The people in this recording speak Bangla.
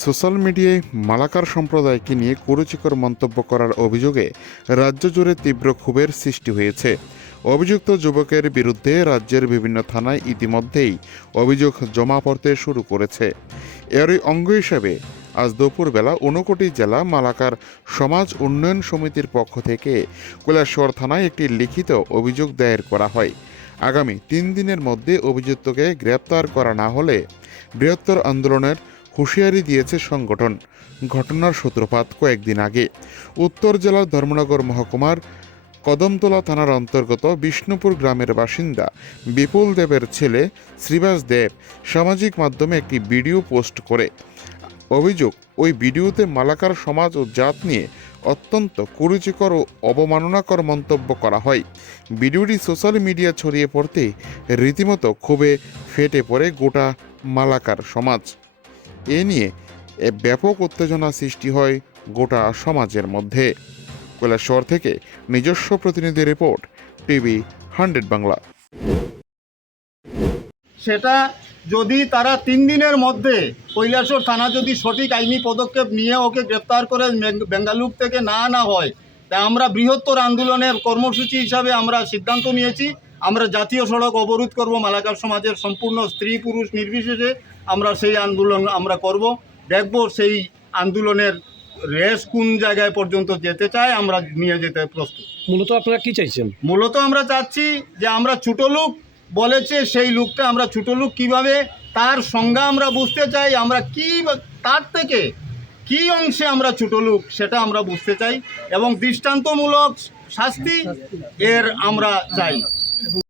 সোশ্যাল মিডিয়ায় মালাকার সম্প্রদায়কে নিয়ে কুরুচিকর মন্তব্য করার অভিযোগে রাজ্য জুড়ে তীব্র ক্ষোভের সৃষ্টি হয়েছে। অভিযুক্ত যুবকের বিরুদ্ধে রাজ্যের বিভিন্ন থানায় ইতিমধ্যেই অভিযোগ জমা পড়তে শুরু করেছে। এরই অঙ্গ হিসেবে আজ দুপুরবেলা ঊনকোটি জেলা মালাকার সমাজ উন্নয়ন সমিতির পক্ষ থেকে কৈলাসহর থানায় একটি লিখিত অভিযোগ দায়ের করা হয়। আগামী 3 দিনের মধ্যে অভিযুক্তকে গ্রেপ্তার করা না হলে বৃহত্তর আন্দোলনের হুঁশিয়ারি দিয়েছে সংগঠন। ঘটনার সূত্রপাত কয়েকদিন আগে উত্তর জেলার ধর্মনগর মহকুমার কদমতলা থানার অন্তর্গত বিষ্ণুপুর গ্রামের বাসিন্দা বিপুল দেবের ছেলে শ্রীবাস দেব সামাজিক মাধ্যমে একটি ভিডিও পোস্ট করে। অভিযোগ, ওই ভিডিওতে মালাকার সমাজ ও জাত নিয়ে অত্যন্ত কুরুচিকর ও অবমাননাকর মন্তব্য করা হয়। ভিডিওটি সোশ্যাল মিডিয়া ছড়িয়ে পড়তে রীতিমতো ক্ষোভে ফেটে পড়ে গোটা মালাকার সমাজ। এ নিয়ে ব্যাপক উত্তেজনা সৃষ্টি হয় গোটা সমাজের মধ্যে। কৈলাসহর থেকে নিজস্ব প্রতিনিধি রিপোর্ট, টিভি 100 বাংলা। সেটা যদি তারা 3 দিনের মধ্যে কৈলাসহর থানা যদি সঠিক আইনি পদক্ষেপ নিয়ে ওকে গ্রেপ্তার করে বেঙ্গালুরু থেকে না আনা হয়, তা আমরা বৃহত্তর আন্দোলনের কর্মসূচি হিসাবে আমরা সিদ্ধান্ত নিয়েছি। আমরা জাতীয় সড়ক অবরোধ করব, মালাকার সমাজের সম্পূর্ণ স্ত্রী পুরুষ নির্বিশেষে আমরা সেই আন্দোলন আমরা করব। দেখব সেই আন্দোলনের রেস কোন জায়গায় পর্যন্ত যেতে চায়, আমরা নিয়ে যেতে প্রস্তুত। মূলত আপনারা কি চাইছেন? মূলত আমরা চাচ্ছি যে আমরা ছোটো লোক বলেছে, সেই লোকটা আমরা ছোটো লোক কীভাবে তার সংজ্ঞা আমরা বুঝতে চাই, আমরা কি তার থেকে কি অংশে আমরা ছোটো লোক সেটা আমরা বুঝতে চাই এবং দৃষ্টান্তমূলক শাস্তি এর আমরা চাই।